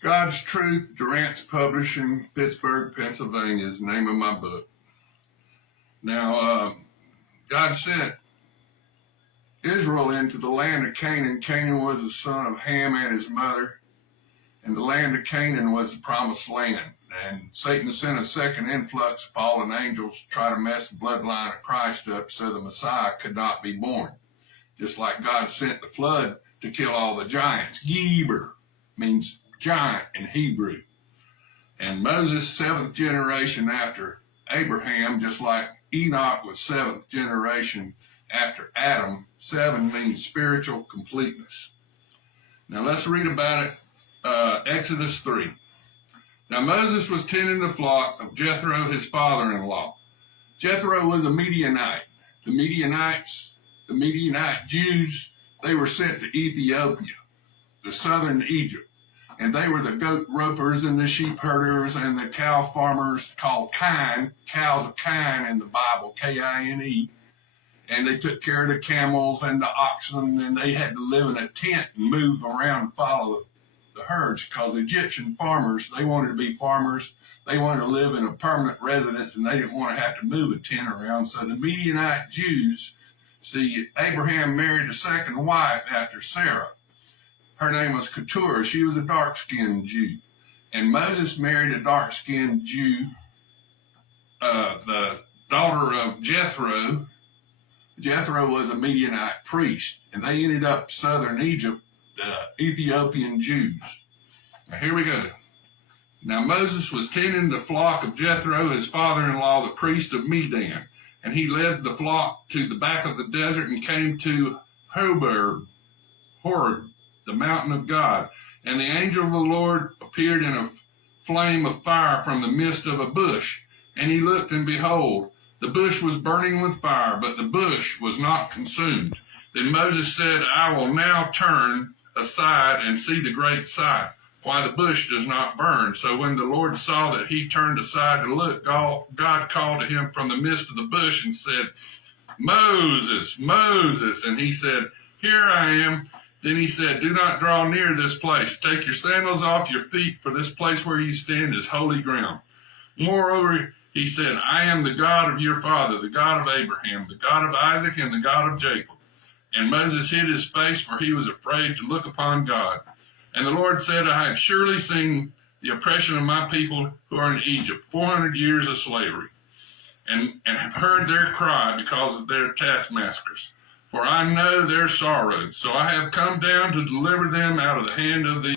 God's Truth, Durant's Publishing, Pittsburgh, Pennsylvania is the name of my book. Now, God sent Israel into the land of Canaan. Canaan was the son of Ham and his mother, and the land of Canaan was the promised land. And Satan sent a second influx of fallen angels to try to mess the bloodline of Christ up so the Messiah could not be born. Just like God sent the flood to kill all the giants. Geber means giant in Hebrew. And Moses, seventh generation after Abraham, just like Enoch was seventh generation after Adam. 7 means spiritual completeness. Now let's read about it. Exodus 3. Now Moses was tending the flock of Jethro, his father-in-law. Jethro was a Midianite. The Midianite Jews, they were sent to Ethiopia, the southern Egypt. And they were the goat ropers and the sheep herders and the cow farmers called kine, cows of kine in the Bible, K-I-N-E. And they took care of the camels and the oxen, and they had to live in a tent and move around and follow the herds, because Egyptian farmers, they wanted to be farmers. They wanted to live in a permanent residence, and they didn't want to have to move a tent around. So the Midianite Jews, see, Abraham married a second wife after Sarah. Her name was Keturah. She was a dark-skinned Jew. And Moses married a dark-skinned Jew, the daughter of Jethro. Jethro was a Midianite priest, and they ended up southern Egypt, Ethiopian Jews. Now here we go. Now Moses was tending the flock of Jethro, his father-in-law, the priest of Midian, and he led the flock to the back of the desert and came to Horeb, the mountain of God. And the angel of the Lord appeared in a flame of fire from the midst of a bush. And he looked, and behold, the bush was burning with fire, but the bush was not consumed. Then Moses said, I will now turn aside and see the great sight, why the bush does not burn. So when the Lord saw that he turned aside to look, God called to him from the midst of the bush and said, Moses, Moses. And he said, Here I am. Then he said, Do not draw near this place. Take your sandals off your feet, for this place where you stand is holy ground. Moreover, he said, I am the God of your father, the God of Abraham, the God of Isaac, and the God of Jacob. And Moses hid his face, for he was afraid to look upon God. And the Lord said, I have surely seen the oppression of my people who are in Egypt, 400 years of slavery, and have heard their cry because of their taskmasters. For I know their sorrow. So I have come down to deliver them out of the hand of the